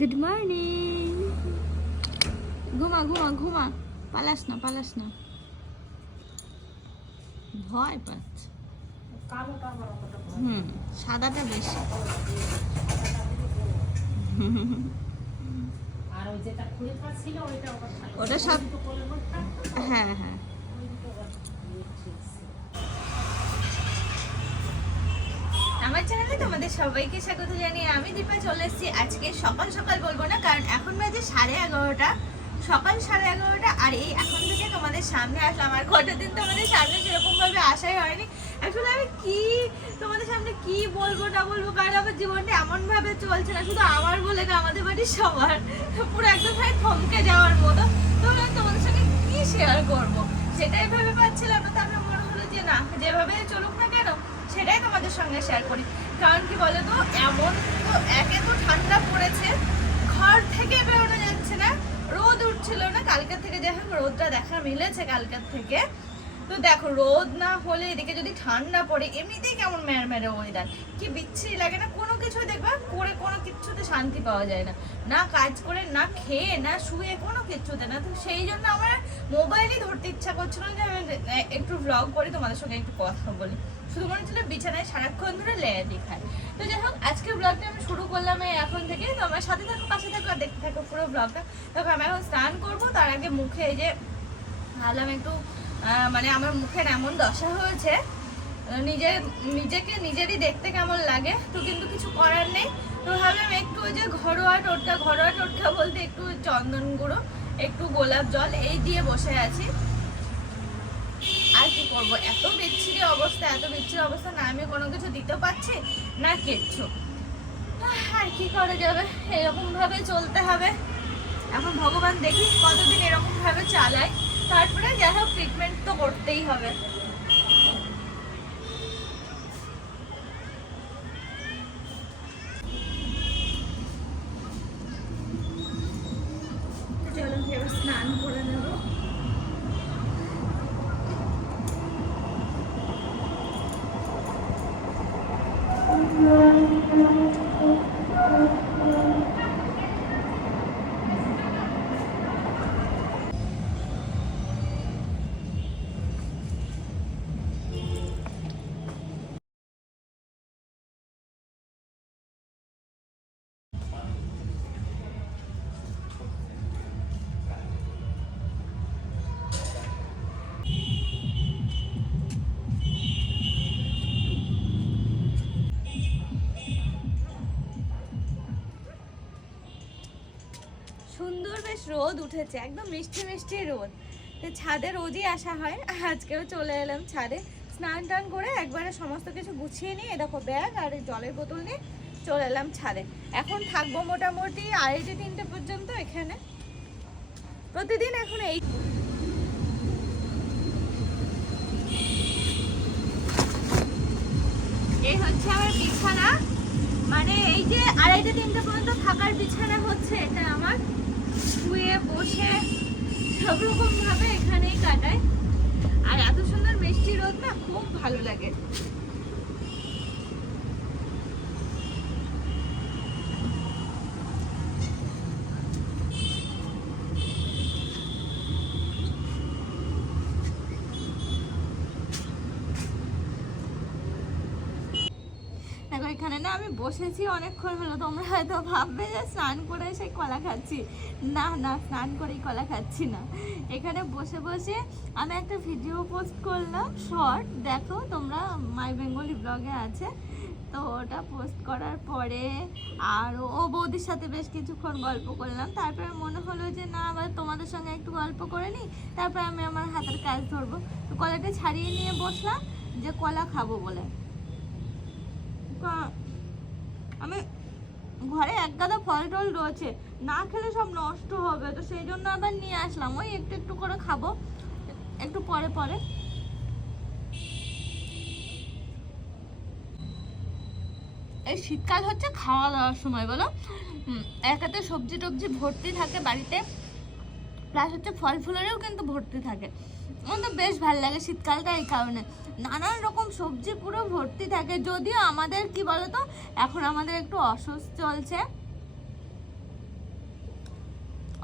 Good morning. ঘুমা ঘুমা ঘুমা, পালাস না পালাস না, ভয় পাচ্ছে। সাদাটা বেশি। ওটা সব, হ্যাঁ হ্যাঁ। আমার চ্যানেলে তোমাদের সবাইকে স্বাগত জানিয়ে আমি দীপা চলে এসেছি। আজকে সকাল সকাল বলবো না, কারণ এখন বাজে 11:30, সকাল 11:30। আর এই এখন থেকে তোমাদের সামনে আসলাম। আর কটা দিন তোমাদের সামনে সেরকম ভাবে আসাই হয়নি। আসলে আমি কি তোমাদের সামনে কি বলবো না বলবো, কারণ আমার জীবনটা এমন ভাবে চলছে না, শুধু আমার বলে না, আমাদের বাড়ির সবার পুরো একদম ভাই থমকে যাওয়ার মতো। তো তোমাদের সঙ্গে কি শেয়ার করবো সেটাই ভেবে পাচ্ছিলাম না। তো আমার মনে হলো যে না, যেভাবে চলুক না কেন সেটাই তোমাদের সঙ্গে শেয়ার করি। কারণ কি বলো তো, এমন তো একে তো ঠান্ডা পড়েছে, ঘর থেকে বেরোনো যাচ্ছে না, রোদ উঠছিল না কালকের থেকে, যাই হোক রোদটা দেখা মিলেছে কালকের থেকে। তো দেখো, রোদ না হলে এদিকে যদি ঠান্ডা পড়ে, এমনিতেই কেমন ম্যারম্যারে ওয়েদার, কি বিচ্ছিরি লাগে না। কোনো কিছু দেখবা করে কোনো কিছুতে শান্তি পাওয়া যায় না, না কাজ করে, না খেয়ে, না শুয়ে, কোনো কিছুতে না। তো সেই জন্য আমার মোবাইলই ধরতে ইচ্ছা করছিল যে আমি একটু ভ্লগ করি, তোমাদের সঙ্গে একটু কথা বলি। শুধু মনে হচ্ছিল বিছানায় সারাক্ষণ ধরে লেয়া দেখায়। তো যাই হোক, আজকের ব্লগটা আমি শুরু করলাম এখন থেকে। তো আমার সাথে থাকো, পাশে থাকো, আর দেখতে থাকো পুরো ব্লগটা। তখন আমি এখন স্নান করবো, তার আগে মুখে এই যে ভাবলাম একটু মানে আমার মুখের এমন দশা হয়েছে, নিজেকে নিজেরই দেখতে কেমন লাগে। তো কিন্তু কিছু করার নেই। তো ভাবলাম একটু ওই যে ঘরোয়া টোটকা বলতে একটু চন্দন গুঁড়ো, একটু গোলাপ জল এই দিয়ে বসে আছি। আর কি করবো, এত বিচ্ছিরি অবস্থা, না আমি কোনো কিছু দিতে পারছি না কিচ্ছু। আর কি করা যাবে, এরকম ভাবে চলতে হবে। এখন ভগবান দেখি কতদিন এরকম ভাবে চালায়, তারপরে যাই হোক ট্রিটমেন্ট তো করতেই হবে। চলো এবার স্নান করে নেবো। সুন্দর বেশ রোদ উঠেছে, একদম মিষ্টি মিষ্টি রোদ। তো ছাদে রোজই আসা হয়, আজকেও চলে এলাম ছাদে। স্নান টান করে একবারে সমস্ত কিছু গুছিয়ে নিয়ে, দেখো ব্যাগ আর জলের বোতল নিয়ে চলে এলাম ছাদে। এখন থাকবো মোটামুটি 2:30-3টে পর্যন্ত এখানে, প্রতিদিন। এখন এই হচ্ছে আমার বিছানা, মানে এই যে 2:30-3টে পর্যন্ত থাকার বিছানা হচ্ছে এটা আমার। শুয়ে বসে সব রকম ভাবে এখানেই কাটায়। আর এত সুন্দর মিষ্টি রোদ না, খুব ভালো লাগে। দেখো এখানে না আমি বসেছি অনেকক্ষণ হলো, তোমরা হয়তো ভাববে যে স্নান করে এসে কলা খাচ্ছি। না না, স্নান করেই কলা খাচ্ছি না। এখানে বসে বসে আমি একটা ভিডিও পোস্ট করলাম শর্ট, দেখো তোমরা, মাই বেঙ্গলি ব্লগে আছে। তো ওটা পোস্ট করার পরে আর ও বৌদির সাথে বেশ কিছুক্ষণ গল্প করলাম। তারপরে মনে হলো যে না, আবার তোমাদের সঙ্গে একটু গল্প করে নিই, তারপরে আমি আমার হাতের কাজ ধরবো। তো কলাটা ছাড়িয়ে নিয়ে বসলাম যে কলা খাবো বলে। আমি ঘরে এক গাদা ফল টল রয়েছে, না খেলে সব নষ্ট হবে, তো সেই জন্য আবার নিয়ে আসলাম। ওই একটু একটু করে খাবো একটু পরে পরে। এই শীতকাল হচ্ছে খাওয়া দাওয়ার সময়, বলো, একাতে সবজি টবজি ভর্তি থাকে বাড়িতে, প্লাস হচ্ছে ফল ফুলেরও কিন্তু ভর্তি থাকে। আমার তো বেশ ভালো লাগে শীতকালটা এই কারণে, নানান রকম সবজি পুরো ভর্তি থাকে। যদিও আমাদের কি বলতো, এখন আমাদের একটু অসুস্থ চলছে,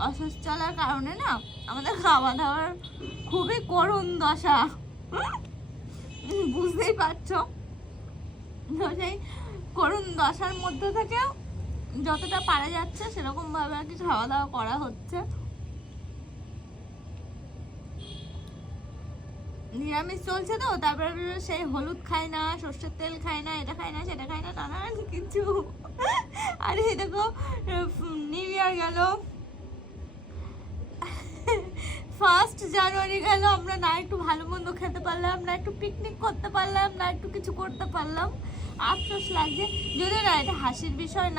অসুস্থতার কারণে না আমাদের খাওয়া দাওয়ার খুবই করুণ দশা, বুঝতেই পারছো। তো সেই করুণ দশার মধ্যে থেকে যতটা পারা যাচ্ছে সেরকম ভাবে আর কি খাওয়া দাওয়া করা হচ্ছে। নিরামিষ চলছে তো, তারপরে সেই হলুদ খায় না, সর্ষের তেল খায় না, এটা খায় না, সেটা খায় না, নানান কিছু। আর এই দেখো নিউ ইয়ার গেল, 1 জানুয়ারি গেল, আমরা না একটু ভালো মন্দ খেতে পারলাম, না একটু পিকনিক করতে পারলাম, না একটু কিছু করতে পারলাম। আফসোস লাগছে, যদিও না এটা হাসির বিষয়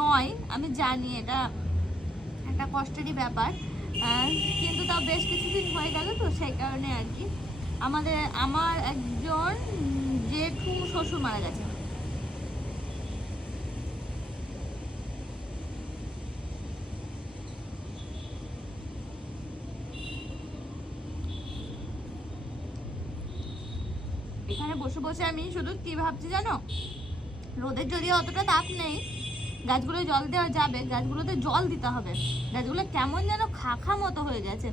নয়, আমি জানি এটা একটা কষ্টেরই ব্যাপার, কিন্তু তাও বেশ কিছুদিন হয়ে গেল তো সেই কারণে আর কি। আমার একজন জেঠু শ্বশুর মারা গেছে। এখানে বসে বসে আমি শুধু কি ভাবছি জানো, রোদের যদি অতটা তাপ নেই, গাছগুলো জল দেওয়া যাবে, গাছগুলোতে জল দিতে হবে। গাছগুলো কেমন যেন খাখা মতো হয়ে গেছে।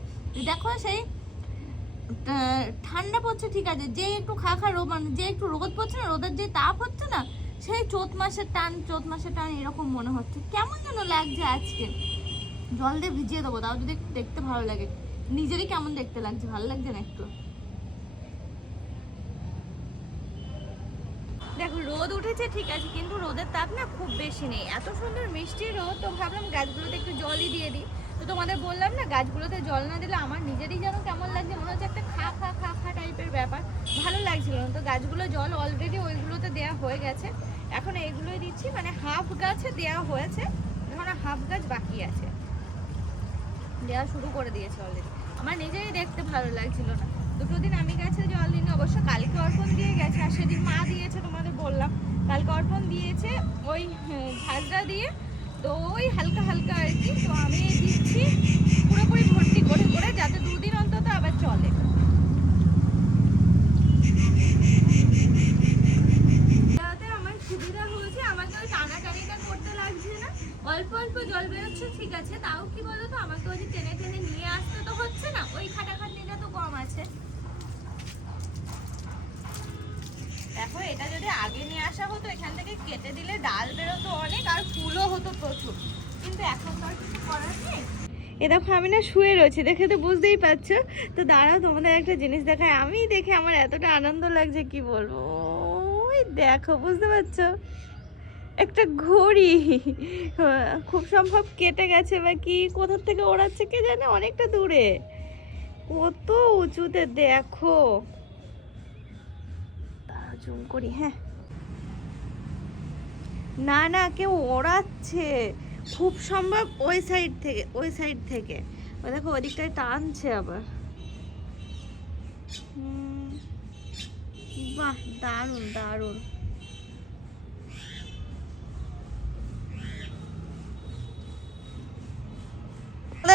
দেখো সেই ঠান্ডা পড়ছে ঠিক আছে, যে একটু খাখা মানে যে একটু রোদ পড়ছে না, রোদের যে তাপ হচ্ছে না, সেই চৈত মাসের টান এরকম মনে হচ্ছে। কেমন যেন লাগছে আজকে। জল দিয়ে ভিজিয়ে দেবো, তাও যদি দেখতে ভালো লাগে। নিজেরই কেমন দেখতে লাগছে, ভালো লাগছে না একটু। দেখো রোদ উঠেছে ঠিক আছে, কিন্তু রোদের তাপ না খুব বেশি নেই। এত সুন্দর মিষ্টি রোদ, তো ভাবলাম গাছগুলোতে একটু জলই দিয়ে দিই। তো তোমাদের বললাম না, গাছগুলোতে জল না দিলে আমার নিজেরই যেন কেমন লাগছে, মনে হচ্ছে একটা খা টাইপের ব্যাপার, ভালো লাগছিল না। তো গাছগুলো জল অলরেডি ওইগুলোতে দেওয়া হয়ে গেছে, এখন এইগুলোই দিচ্ছি। মানে হাফ গাছে দেওয়া হয়েছে, এখন হাফ গাছ বাকি আছে, দেওয়া শুরু করে দিয়েছে অলরেডি। আমার নিজেরই দেখতে ভালো লাগছিল না। 2 দিন আমি গাছে জল দিইনি, অবশ্য কালকে অর্পণ দিয়ে গেছে, আর সেদিন মা দিয়েছে, তোমাদের বললাম কালকে অর্পণ দিয়েছে ওই ঝাঁঝরা দিয়ে, তো ওই হালকা হালকা আর কি। তো আমি দিচ্ছি পুরোপুরি ভর্তি করে করে, যাতে 2 দিন অন্তত আবার চলে। আমার সুবিধা হয়েছে, আমাকে ওই টানাটানিটা করতে লাগছে না, অল্প অল্প জল বেরোচ্ছে ঠিক আছে। তাও কি বলতো, আমাকে ওই টেনে টেনে নিয়ে আসতে তো হচ্ছে না, ওই খাটাখাটনিটা তো কম আছে। দেখো এটা যদি আগে নিয়ে আসা হতো, এখান থেকে কেটে দিলে ডাল বেরোতো অনেক, আর ফুলও হতো প্রচুর, কিন্তু এখন তো আর কিছু করার নেই। এ দেখো আমি না শুয়ে রয়েছি, দেখে তো বুঝতেই পারছো। তো দাঁড়াও তোমাদের একটা জিনিস দেখায়, আমি দেখে আমার এতটা আনন্দ লাগছে কি বলবো। ওই দেখো, বুঝতে পারছো, একটা ঘড়ি, খুব সম্ভব কেটে গেছে বা কি কোথা থেকে ওড়াচ্ছে কে জানে, অনেকটা দূরে, কত উঁচুতে দেখো। জুম করি, হ্যাঁ, না কেউ ওড়াচ্ছে, খুব সম্ভব ওই সাইড থেকে ওই দেখো ওদিকটায় টানছে আবার। বাহ, দারুণ দারুণ।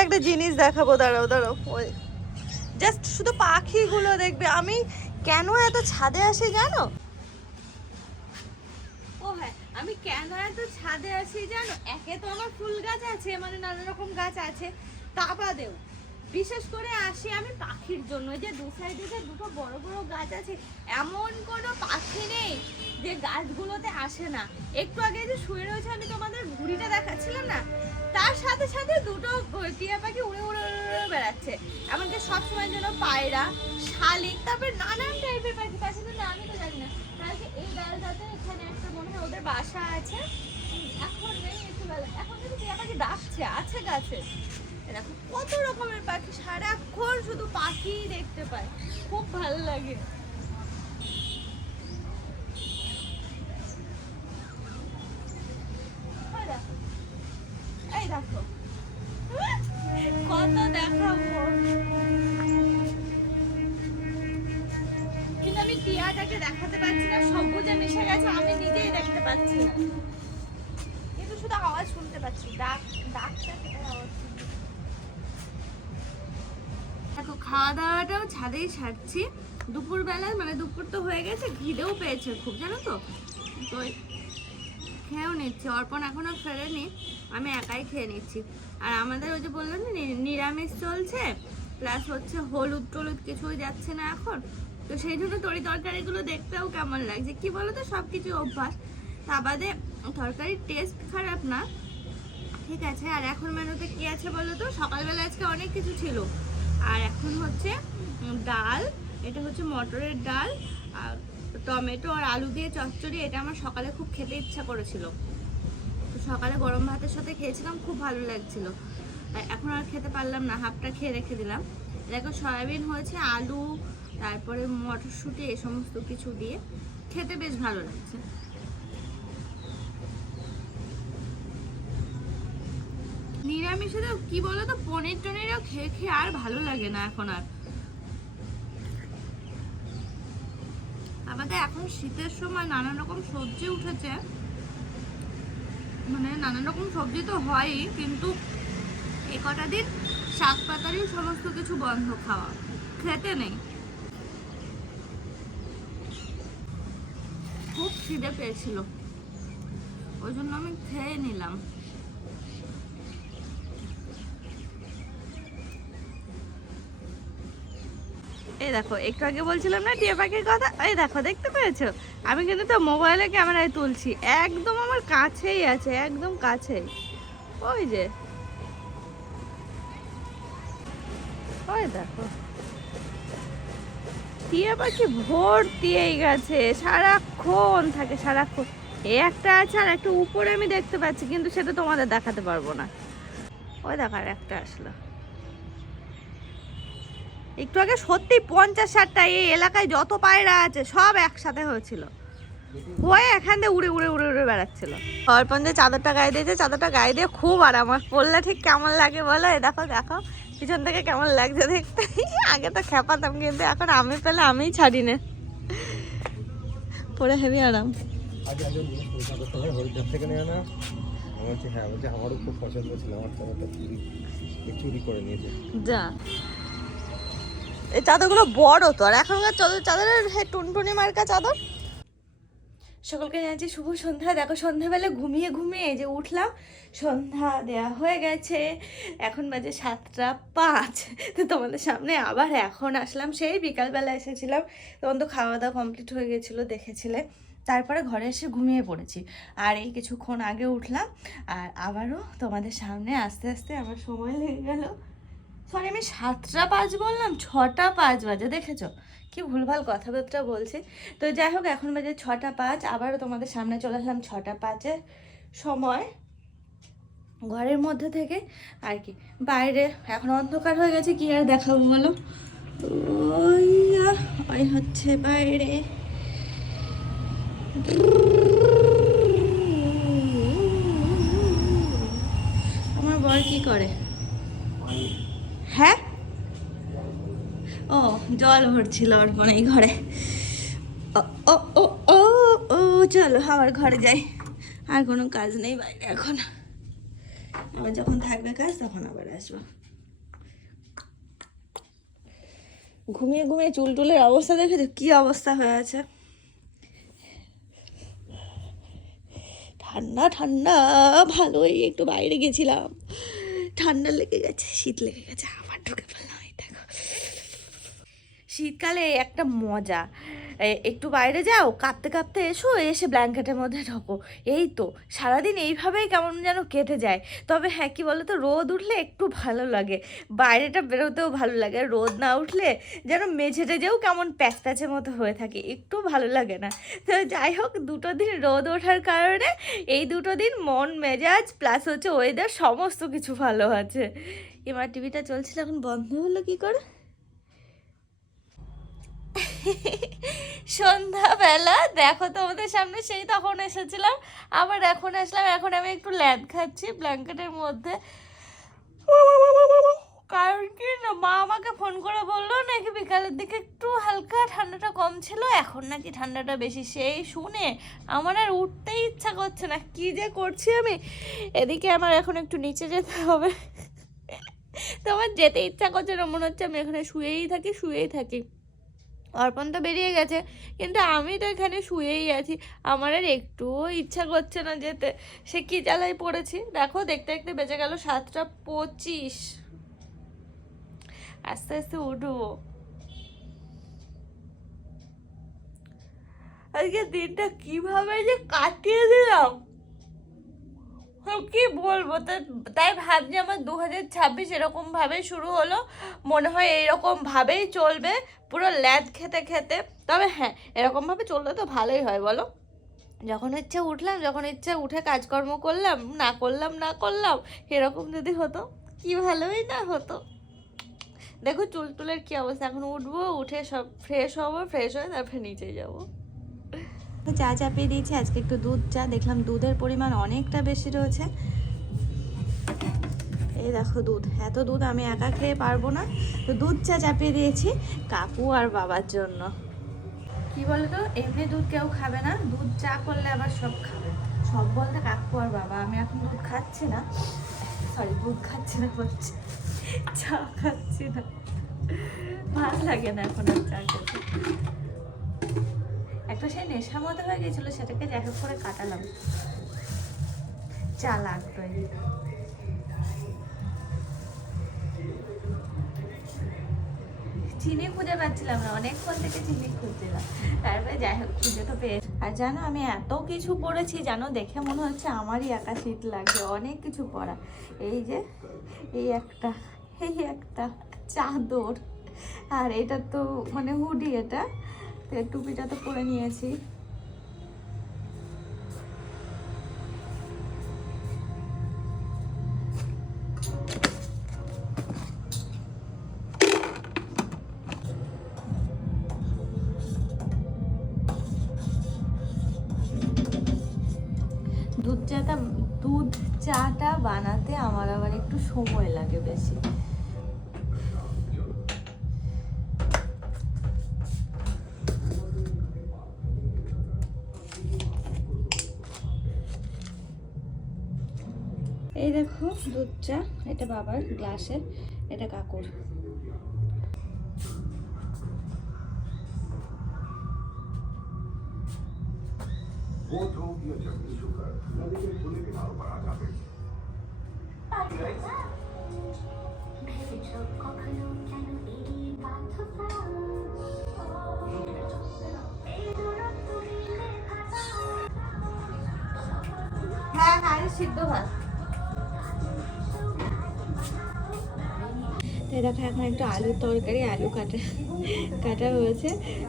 একটা জিনিস দেখাবো, দাঁড়াও ওই জাস্ট শুধু পাখিগুলো দেখবে। আমি কেন এত ছাদে আসি জানো? ও হ্যাঁ, আমি কেন এত ছাদে আসি জানো? একে তো আমার ফুল গাছ আছে, মানে নানা রকম গাছ আছে, তা বাদেও বিশেষ করে আসি আমি পাখির জন্য। যে 2 সাইডে যে 2টো বড় বড় গাছ আছে, এমন কোনো পাখি নেই যে গাছগুলোতে আসে না। একটু আগে যে শুয়ে রয়েছে, আমি তোমাদের ঘুড়িটা দেখাচ্ছিলাম না, তার সাথে সাথে 2টো টিয়া পাখি উড়ে উড়ে উড়ে বেড়াচ্ছে। এমনকি সবসময় যেন পায়রা, শালিক, তারপর নানান টাইপের পাখি। পাখিদের নামই তো জানি না। কালকে এই ডালটাতে এখানে একটা মনে হয় ওদের বাসা আছে, এখন নেই, একটু বেলা এখন কিন্তু টিয়া পাখি ডাকছে, আছে গাছে। দেখো কত রকমের পাখি, সারাক্ষণ শুধু পাখি দেখতে পায়, খুব ভালো লাগে। এই দেখো কত দেখাবো, কিন্তু আমি টিয়াটাকে দেখাতে পারছি না, সবুজে মিশে গেছে, আমি নিজেই দেখতে পাচ্ছি না, কিন্তু শুধু আওয়াজ শুনতে পাচ্ছি, ডাকটা আওয়াজ। দেখো খাওয়া দাওয়াটাও ছাদেই ছাড়ছি দুপুরবেলায়, মানে দুপুর তো হয়ে গেছে, খিদেও পেয়েছে খুব জানো তো, তো খেয়েও নিচ্ছে। অর্পণ এখনো ফেরেনি, আমি একাই খেয়ে নিচ্ছি। আর আমাদের ওই যে বললাম না নিরামিষ চলছে, প্লাস হচ্ছে হলুদ টলুদ কিছুই যাচ্ছে না এখন, তো সেই জন্য তরি তরকারিগুলো দেখতেও কেমন লাগছে কি বলো তো, সব কিছু অভ্যাস। তা বাদে তরকারির টেস্ট খারাপ না, ঠিক আছে। আর এখন মেনুতে কি আছে বলো তো, সকালবেলা আজকে অনেক কিছু ছিল। আর এখন হচ্ছে ডাল, এটা হচ্ছে মটরের ডাল আর টমেটো আর আলু দিয়ে চচ্চড়ি। এটা আমার সকালে খুব খেতে ইচ্ছা করেছিল, তো সকালে গরম ভাতের সাথে খেয়েছিলাম, খুব ভালো লাগছিল। এখন আর খেতে পারলাম না, হাফটা খেয়ে রেখে দিলাম। দেখো সয়াবিন হয়েছে, আলু, তারপরে মটরশুঁটি, এই সমস্ত কিছু দিয়ে খেতে বেশ ভালো লাগছে। নিরামিষে তো কি বলো তো, পনির টনিরও খেয়ে খেয়ে আর ভালো লাগে না এখন আর। আমাদের এখন শীতের সময় নানান রকম সবজি উঠেছে, মানে নানান রকম সবজি তো হয়ই, কিন্তু এই কটা দিন শাক পাতারই সমস্ত কিছু বন্ধ, খাওয়া খেতে নেই। খুব খিদে পেয়েছিল, ওই জন্য আমি খেয়ে নিলাম। এই দেখো একটু আগে বলছিলাম না টিয়া পাখির কথা, এই দেখো দেখতে পেয়েছো, আমি কিন্তু তো মোবাইলে ক্যামেরায় তুলছি, একদম আমার কাছেই আছে, একদম কাছেই। ওই যে ওই দেখো টিয়া পাখি ভর্তি এই গাছে, সারাক্ষণ থাকে, সারাক্ষণ। এই একটা আছে, আর একটা উপরে আমি দেখতে পাচ্ছি, কিন্তু সেটা তোমাদের দেখাতে পারবো না। ওই দেখার একটা আসলো একটু আগে, সত্যি 50-60টা এই এলাকায় যত পায়রা আছে সব একসাথে হয়েছিল, হয়ে এখান দিয়ে উড়ে উড়ে উড়ে উড়ে বেড়াচ্ছিল। অর্পণ যে চাদরটা গায়ে দিয়েছে, চাদরটা গায়ে দিয়ে খুব আরাম, পড়লে ঠিক কেমন লাগে বলো। এই দেখো দেখো পিছন থেকে কেমন লাগছে দেখতে। আগে তো খেপাতাম, কিন্তু এখন আমি পেলে আমিই ছাড়ি না, পরে হেভি আরাম। যা এই চাদরগুলো বড় তো, আর এখনকার চাদরের টুনটুনি মার্কা চাদর। সকলকে জানাচ্ছি শুভ সন্ধ্যা। দেখো সন্ধ্যাবেলা ঘুমিয়ে ঘুমিয়ে যে উঠলাম, সন্ধ্যা দেয়া হয়ে গেছে, এখন বাজে 7:05। তো তোমাদের সামনে আবার এখন আসলাম, সেই বিকালবেলা এসেছিলাম, তখন তো খাওয়া দাওয়া কমপ্লিট হয়ে গেছিলো, দেখেছিলে। তারপরে ঘরে এসে ঘুমিয়ে পড়েছি, আর এই কিছুক্ষণ আগে উঠলাম, আর আবারও তোমাদের সামনে আসতে আসতে আমার সময় লেগে গেল। সরি, আমি 7:05 বললাম, 6:05 বাজে, দেখেছো কি ভুলভাল কথাবার্তা বলছি। তো যাই হোক, এখন বাজে 6:05, আবারও তোমাদের সামনে চলে আসলাম 6:05-এর সময় ঘরের মধ্যে থেকে আর কি। বাইরে এখন অন্ধকার হয়ে গেছে, কি আর দেখাবো বলো। ওই হচ্ছে বাইরে, আমার বর কি করে? হ্যাঁ, ও জল ভরছিল অর্পণ এই ঘরে। ও ও ও ও ও চলো আমার ঘরে যাই, আর কোনো কাজ নেই বাইরে এখন, আবার যখন থাকবে কাজ তখন আবার আসবো। ঘুমিয়ে ঘুমিয়ে চুল টুলের অবস্থা দেখেছো কি অবস্থা হয়ে আছে। ঠান্ডা ঠান্ডা, ভালোই একটু বাইরে গেছিলাম, ঠান্ডা লেগে গেছে, শীত লেগে গেছে, আবার ঢুকে পড়লাম। দেখো শীতকালে একটা মজা, একটু বাইরে যাও, কাঁপতে কাঁপতে এসো, এসে ব্ল্যাঙ্কেটের মধ্যে ঢোকো, এই তো সারাদিন এইভাবেই কেমন যেন কেটে যায়। তবে হ্যাঁ কি বলো তো, রোদ উঠলে একটু ভালো লাগে, বাইরেটা বেরোতেও ভালো লাগে, রোদ না উঠলে যেন মেঝে টেঝেও কেমন প্যাচ প্যাচের মতো হয়ে থাকে, একটু ভালো লাগে না। তো যাই হোক, 2টো দিন রোদ ওঠার কারণে এই 2টো দিন মন মেজাজ প্লাস হচ্ছে ওয়েদার সমস্ত কিছু ভালো আছে। এবার টিভিটা চলছিল, এখন বন্ধ হলো কি করে। সন্ধ্যাবেলা দেখো তোমাদের সামনে সেই তখন এসেছিলাম, আবার এখন আসলাম, এখন আমি একটু ল্যাদ খাচ্ছি ব্ল্যাঙ্কেটের মধ্যে। কারণ কি না, মা আমাকে ফোন করে বললো নাকি বিকালের দিকে একটু হালকা ঠান্ডাটা কম ছিল, এখন নাকি ঠান্ডাটা বেশি। সেই শুনে আমার আর উঠতেই ইচ্ছা করছে না, কি যে করছি আমি। এদিকে আমার এখন একটু নিচে যেতে হবে, তো আমার যেতে ইচ্ছা করছে না, মনে হচ্ছে আমি এখানে শুয়েই থাকি। অর্পণ তো বেরিয়ে গেছে, কিন্তু আমি তো এখানে শুয়েই আছি। আমার আর একটুও ইচ্ছা করছে না যেতে। সে কি জ্বালায় পড়েছি দেখো, দেখতে দেখতে বেজে গেল 7:25। আস্তে আস্তে উঠবো। আজকে দিনটা কিভাবে যে কাটিয়ে দিলাম কি বলবো। তাই ভাবছি আমার 2026 এরকম ভাবে শুরু হলো, মনে হয় এইরকম ভাবেই চলবে পুরো ল্যাদ খেতে খেতে। তবে হ্যাঁ, এরকম ভাবে চললে তো ভালোই হয় বলো। যখন ইচ্ছে উঠলাম, যখন ইচ্ছে উঠে কাজকর্ম করলাম, না করলাম এরকম যদি হতো কি ভালোই না হতো। দেখো চুল টুলের কি অবস্থা। এখন উঠবো, উঠে সব ফ্রেশ হবো, ফ্রেশ হয়ে তারপরে নিচে যাবো। চা চাপিয়ে দিয়েছি, আজকে একটু দুধ চা, দেখলাম দুধের পরিমাণ অনেকটা বেশি রয়েছে। এই দেখো দুধ, এত দুধ আমি একা খেয়ে পারবো না, তো দুধ চা চাপিয়ে দিয়েছি কাকু আর বাবার জন্য। কি বলতো, এমনি দুধ কেউ খাবে না, দুধ চা করলে আবার সব খাবে। সব বলতে কাকু আর বাবা। আমি এখন দুধ খাচ্ছি না, সরি দুধ খাচ্ছি না বলছি, চা খাচ্ছি না, ভালো লাগে না এখন আর চা খেতে। একটা সেই নেশা মতো হয়ে গেছিলো, সেটাকে যাই হোক করে কাটালাম। চা লাগবে। চিনি খুঁজে পাচ্ছিলাম না, অনেকক্ষণ থেকে চিনি খুঁজছিলাম, তারপরে যাই হোক খুঁজে তো পেয়েছি। আর জানো আমি এত কিছু পড়েছি, জানো দেখে মনে হচ্ছে আমারই একা শীত লাগছে, অনেক কিছু পড়া। এই যে এই একটা চাদর, আর এটা তো মানে হুডি, এটা টুপিটা তো পরে নিয়েছি। দুধ চাটা বানাতে আমার আবার একটু সময় লাগে বেশি। এই দেখো দুধ চা, এটা বাবার গ্লাসের, এটা কাকুর। হ্যাঁ হ্যাঁ, সিদ্ধ ভাত। তাই দেখো এখন একটু আলুর তরকারি, আলু কাটা হয়েছে,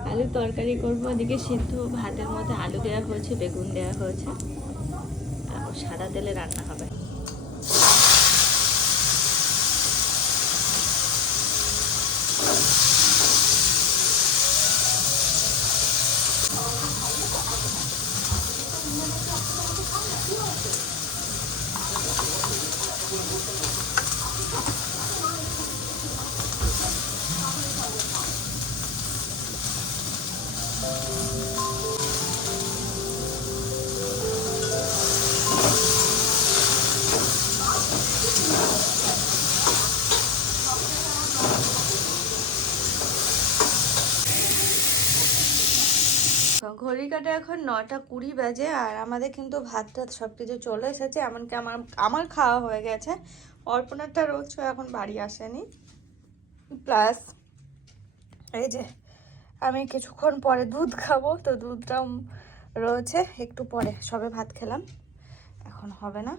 আলুর তরকারি করবো। ওদিকে সিদ্ধ ভাতের মধ্যে আলু দেওয়া হয়েছে, বেগুন দেওয়া হয়েছে, আর সাদা তেলে রান্না হবে। ঘড়ি কাটে এখন 9:20 বাজে, আর আমাদের কিন্তু ভাত টাত সব কিছু চলে এসেছে, এমনকি আমার খাওয়া হয়ে গেছে। অর্পণারটা রয়েছে, এখন বাড়ি আসেনি। প্লাস এই যে আমি কিছুক্ষণ পরে দুধ খাবো, তো দুধটাও রয়েছে, একটু পরে, সবে ভাত খেলাম, এখন হবে না।